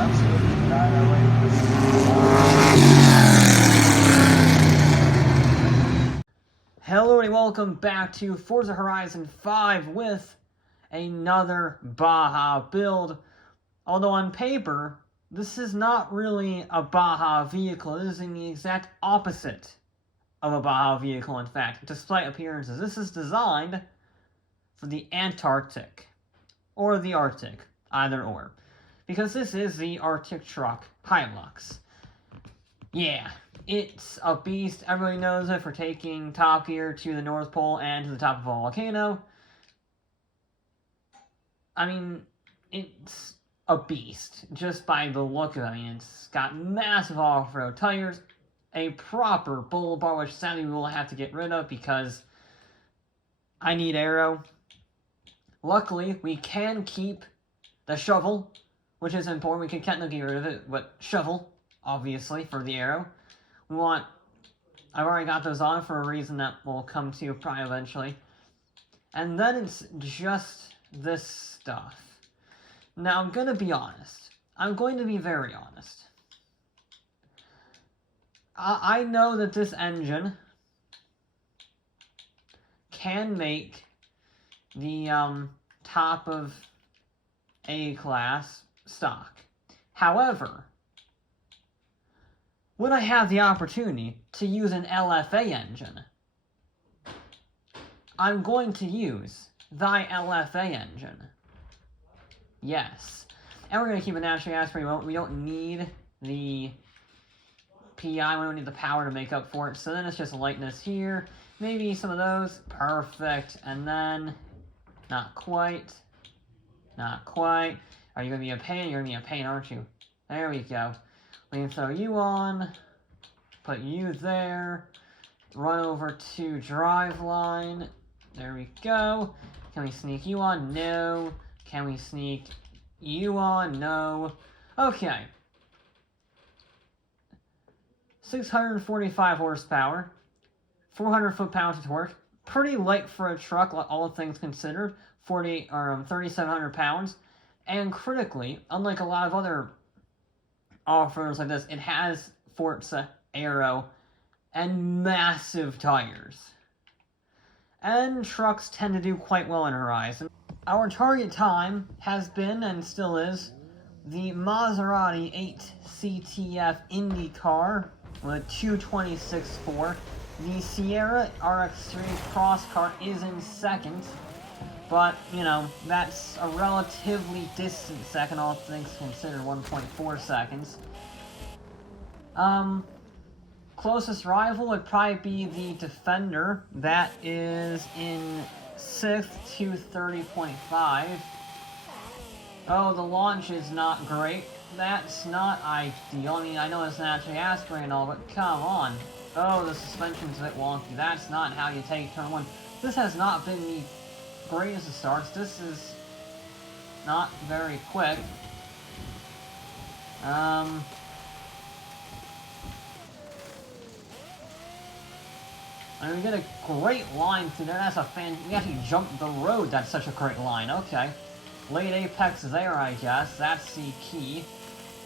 absolutely annihilate. Hello and welcome back to Forza Horizon 5 with another Baja build. Although on paper, this is not really a Baja vehicle. It is in the exact opposite of a Baja vehicle, in fact, despite appearances. This is designed for the Antarctic, or the Arctic, either or. Because this is the Arctic Truck Hilux. Yeah, it's a beast. Everybody knows it for taking Top Gear to the North Pole and to the top of a volcano. I mean, it's a beast, just by the look of it. I mean, it's got massive off-road tires, a proper bullet bar, which sadly we will have to get rid of because I need aero. Luckily, we can keep the shovel, which is important. We can technically get rid of it, but shovel, obviously, for the aero. I've already got those on for a reason that we'll come to probably eventually. And then it's just this stuff. Now, I'm going to be honest. I'm going to be very honest. I know that this engine can make the top of A-class stock. However, when I have the opportunity to use an LFA engine, I'm going to use the LFA engine. Yes. And we're going to keep it naturally aspirated. We don't need the PI, we don't need the power to make up for it. So then it's just lightness here. Maybe some of those. Perfect. And then, not quite. Not quite. Are you going to be a pain? You're going to be a pain, aren't you? There we go. We can throw you on. Put you there. Run over to driveline. There we go. Can we sneak you on? No. Can we sneak you on? No. Okay. 645 horsepower. 400 foot-pounds of torque. Pretty light for a truck, all things considered. 3,700 pounds. And critically, unlike a lot of other off-roaders like this, it has Forza aero and massive tires. And trucks tend to do quite well in Horizon. Our target time has been, and still is, the Maserati 8 CTF Indy car with 226.4. The Sierra RX3 Cross car is in second, but, you know, that's a relatively distant second, all things considered, 1.4 seconds. Closest rival would probably be the Defender. That is in 6th, 230.5. Oh, the launch is not great. That's not ideal. I mean, I know it's naturally aspirated and all, but come on. Oh, the suspension's a bit wonky. That's not how you take turn one. This has not been the greatest of starts. This is not very quick. I mean, we get a great line through there. That's a we actually jumped the road. That's such a great line. Okay. Late apex there, I guess. That's the key.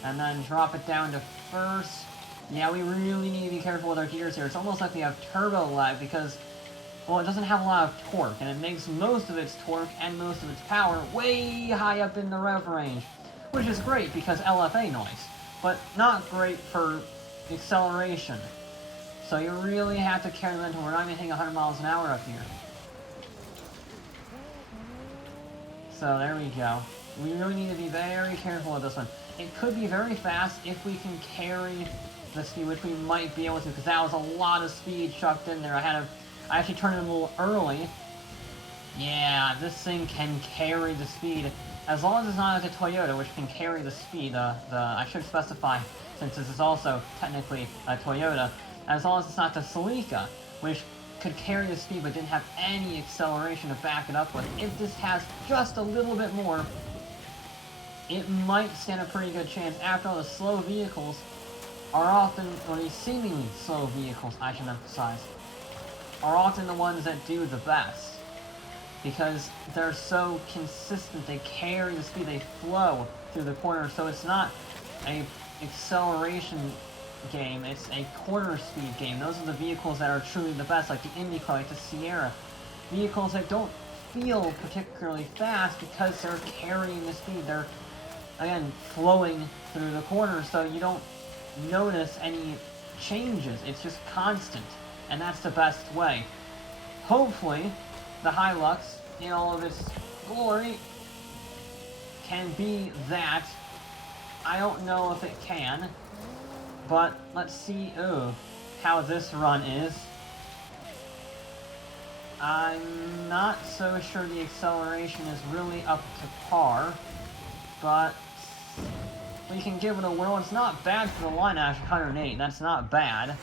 And then drop it down to first. Yeah, we really need to be careful with our gears here. It's almost like we have turbo lag because, well, it doesn't have a lot of torque. And it makes most of its torque and most of its power way high up in the rev range. Which is great because LFA noise. But not great for acceleration. So you really have to carry them until we're not even hitting 100 miles an hour up here. So there we go. We really need to be very careful with this one. It could be very fast if we can carry the speed, which we might be able to, because that was a lot of speed chucked in there. I actually turned it a little early. Yeah, this thing can carry the speed. As long as it's not like a Toyota, which can carry the speed. I should specify, since this is also technically a Toyota, as long as it's not the Celica, which could carry the speed but didn't have any acceleration to back it up with. If this has just a little bit more, it might stand a pretty good chance. After all, the slow vehicles are often, or these seemingly slow vehicles, I should emphasize, are often the ones that do the best. Because they're so consistent, they carry the speed, they flow through the corner, so it's not a acceleration game, it's a quarter speed game. Those are the vehicles that are truly the best, like the Indy car, like the Sierra. Vehicles that don't feel particularly fast because they're carrying the speed. They're, again, flowing through the corners, so you don't notice any changes. It's just constant, and that's the best way. Hopefully, the Hilux, in all of its glory, can be that. I don't know if it can, but let's see how this run is. I'm not so sure the acceleration is really up to par, but we can give it a whirl. It's not bad for the line, actually. 108, that's not bad.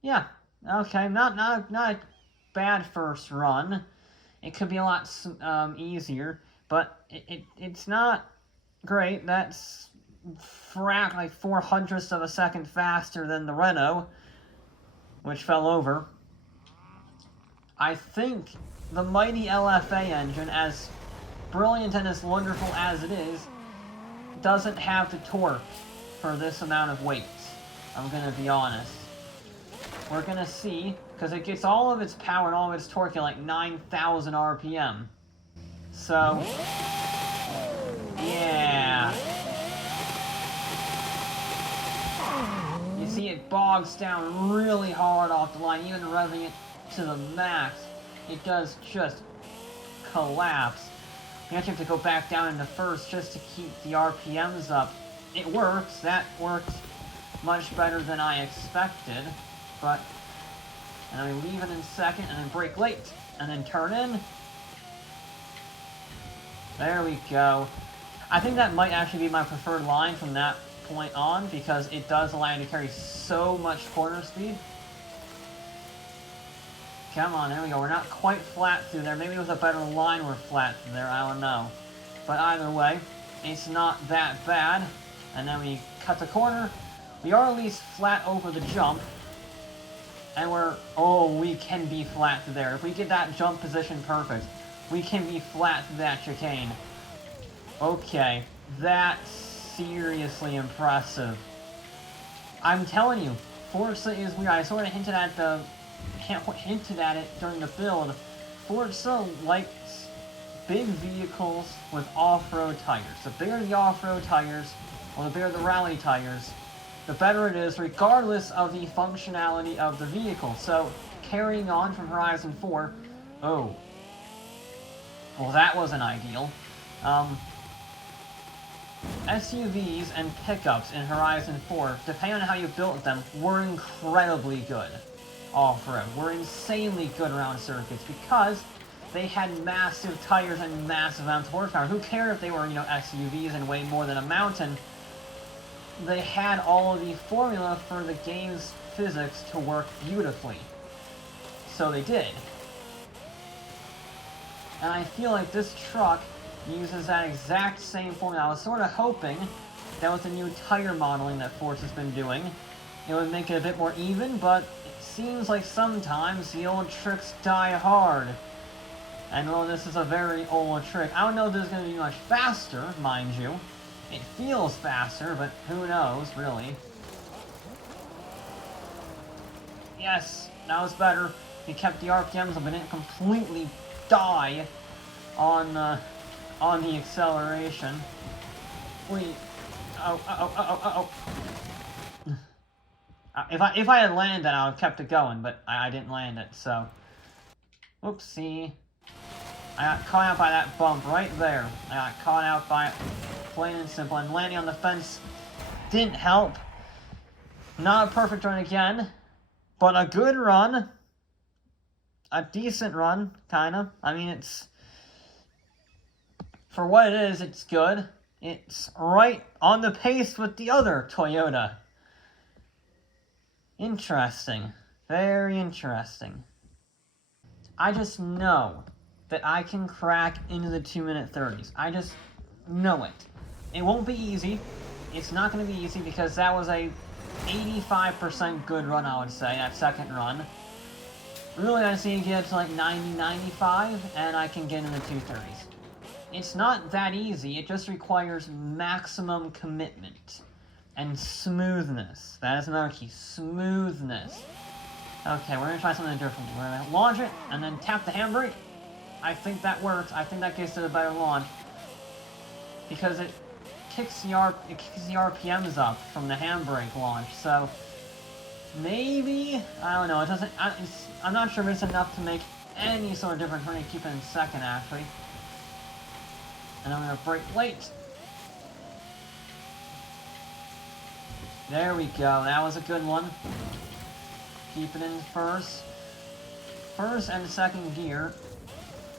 Yeah, okay, not a bad first run. It could be a lot easier, but it's not great. That's like 0.04 of a second faster than the Renault, which fell over. I think the mighty LFA engine, as brilliant and as wonderful as it is, doesn't have the torque for this amount of weight. I'm gonna be honest. We're gonna see, because it gets all of its power and all of its torque at like 9,000 RPM. So, yeah. You see it bogs down really hard off the line, even revving it to the max. It does just collapse. We actually have to go back down into first just to keep the RPMs up. It works. That worked much better than I expected. But, and then we leave it in second, and then brake late, and then turn in. There we go. I think that might actually be my preferred line from that point on, because it does allow you to carry so much corner speed. Come on, there we go. We're not quite flat through there. Maybe with a better line we're flat through there. I don't know. But either way, it's not that bad. And then we cut the corner. We are at least flat over the jump. And we can be flat through there. If we get that jump position perfect, we can be flat through that chicane. Okay, that's seriously impressive. I'm telling you, Forza is weird. I sort of hinted at it during the build. Forza likes big vehicles with off-road tires. The bigger the off-road tires, or the bigger the rally tires, the better it is, regardless of the functionality of the vehicle. So, carrying on from Horizon 4, well, that wasn't ideal. SUVs and pickups in Horizon 4, depending on how you built them, were incredibly good off-road. Were insanely good around circuits because they had massive tires and massive amounts of horsepower. Who cared if they were, SUVs and weighed more than a mountain? They had all of the formula for the game's physics to work beautifully. So they did. And I feel like this truck uses that exact same formula. I was sort of hoping that with the new tire modeling that Forza's been doing, it would make it a bit more even, but it seems like sometimes the old tricks die hard. And well, this is a very old trick. I don't know if this is going to be much faster, mind you. It feels faster, but who knows, really. Yes, that was better. We kept the RPMs up and didn't completely die on the acceleration. If I had landed, I would have kept it going, but I didn't land it, so. Whoopsie. I got caught out by that bump right there. I got caught out by it, plain and simple. And landing on the fence didn't help. Not a perfect run again, but a good run. A decent run, kinda. I mean, it's... For what it is, it's good. It's right on the pace with the other Toyota. Interesting. Very interesting. I just know that I can crack into the 2-minute 30s. I just know it. It won't be easy. It's not going to be easy because that was a 85% good run, I would say, that second run. Really, I just need to get to like 90, 95, and I can get in the 230s. It's not that easy. It just requires maximum commitment and smoothness. That is another key. Smoothness. Okay, we're going to try something different. We're going to launch it and then tap the handbrake. I think that works. I think that gives it a better launch. Because it kicks the RPMs up from the handbrake launch. So maybe, I don't know. It doesn't. I'm not sure if it's enough to make any sort of difference. We're going to keep it in second, actually. And I'm going to brake late. There we go. That was a good one. Keep it in first. First and second gear.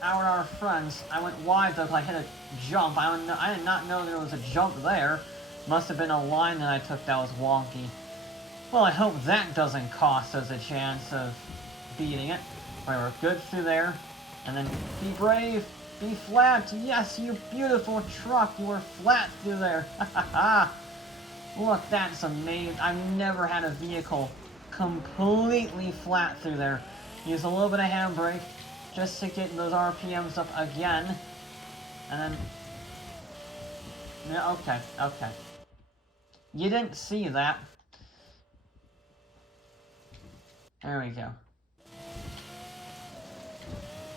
Our friends. I went wide though because I hit a jump. I did not know there was a jump there. Must have been a line that I took that was wonky. Well, I hope that doesn't cost us a chance of beating it. Right, we're good through there. And then be brave. Be flat. Yes, you beautiful truck. You were flat through there. Ha ha ha. Look, that's amazing. I've never had a vehicle completely flat through there. Use a little bit of handbrake just to get those RPMs up again. And then... yeah, okay, okay. You didn't see that. There we go.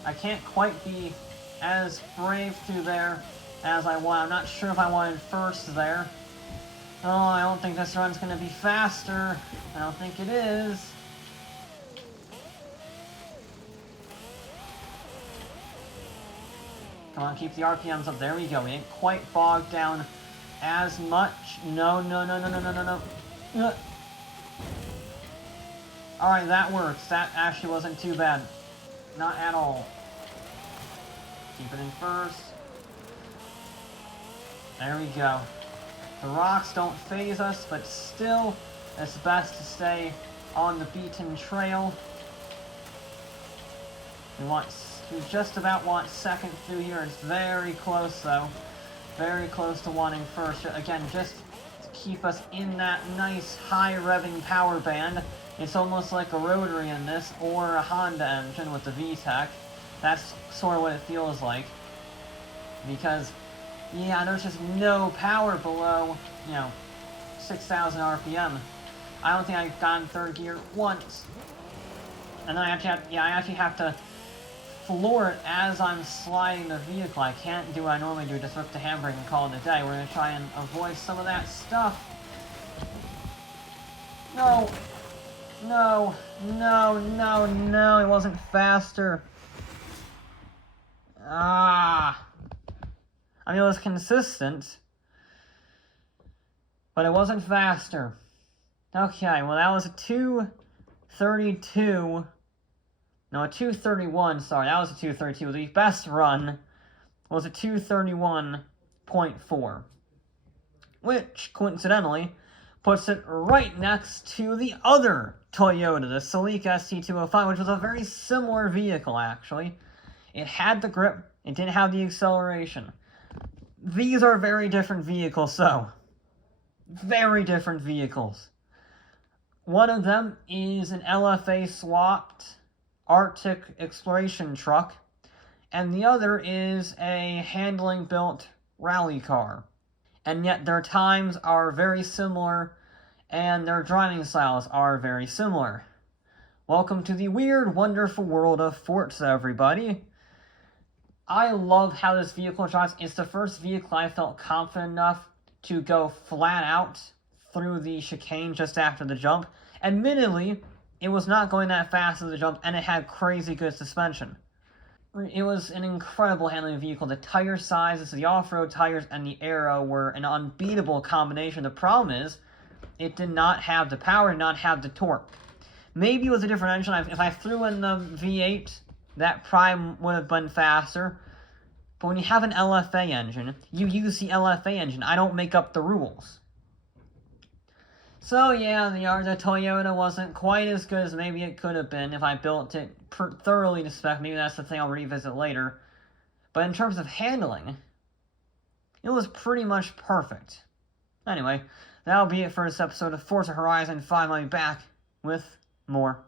I can't quite be as brave through there as I want. I'm not sure if I wanted first there. Oh, I don't think this run's gonna be faster. I don't think it is. Come on, keep the RPMs up. There we go. We didn't quite bog down as much. No, no, no, no, no, no, no, no. Alright, that works. That actually wasn't too bad. Not at all. Keep it in first. There we go. The rocks don't faze us, but still, it's best to stay on the beaten trail. We just about want second through here. It's very close, though. Very close to wanting first. Again, just to keep us in that nice high revving power band. It's almost like a rotary in this, or a Honda engine with the VTEC. That's sort of what it feels like. Because, yeah, there's just no power below, 6,000 RPM. I don't think I've gotten third gear once. And then I actually have to floor it as I'm sliding the vehicle. I can't do what I normally do, just rip the handbrake and call it a day. We're going to try and avoid some of that stuff. No! No! No, no, no! It wasn't faster. Ah! I mean, it was consistent, but it wasn't faster. Okay, well, that was a 2:32. No, a 2:31, sorry, that was a 2:32. The best run was a 2:31.4, which, coincidentally, puts it right next to the other Toyota, the Celica ST205, which was a very similar vehicle, actually. It had the grip, it didn't have the acceleration. These are very different vehicles, so. Very different vehicles. One of them is an LFA swapped Arctic exploration truck, and the other is a handling-built rally car. And yet their times are very similar, and their driving styles are very similar. Welcome to the weird, wonderful world of Forza, everybody. I love how this vehicle drives. It's the first vehicle I felt confident enough to go flat out through the chicane just after the jump. Admittedly, it was not going that fast as the jump, and it had crazy good suspension. It was an incredible handling vehicle. The tire sizes, the off-road tires, and the aero were an unbeatable combination. The problem is, it did not have the power, did not have the torque. Maybe it was a different engine. If I threw in the V8, that Prime would have been faster. But when you have an LFA engine, you use the LFA engine. I don't make up the rules. So yeah, the Toyota wasn't quite as good as maybe it could have been if I built it thoroughly to spec. Maybe that's the thing I'll revisit later. But in terms of handling, it was pretty much perfect. Anyway, that'll be it for this episode of Forza Horizon 5. I'll be back with more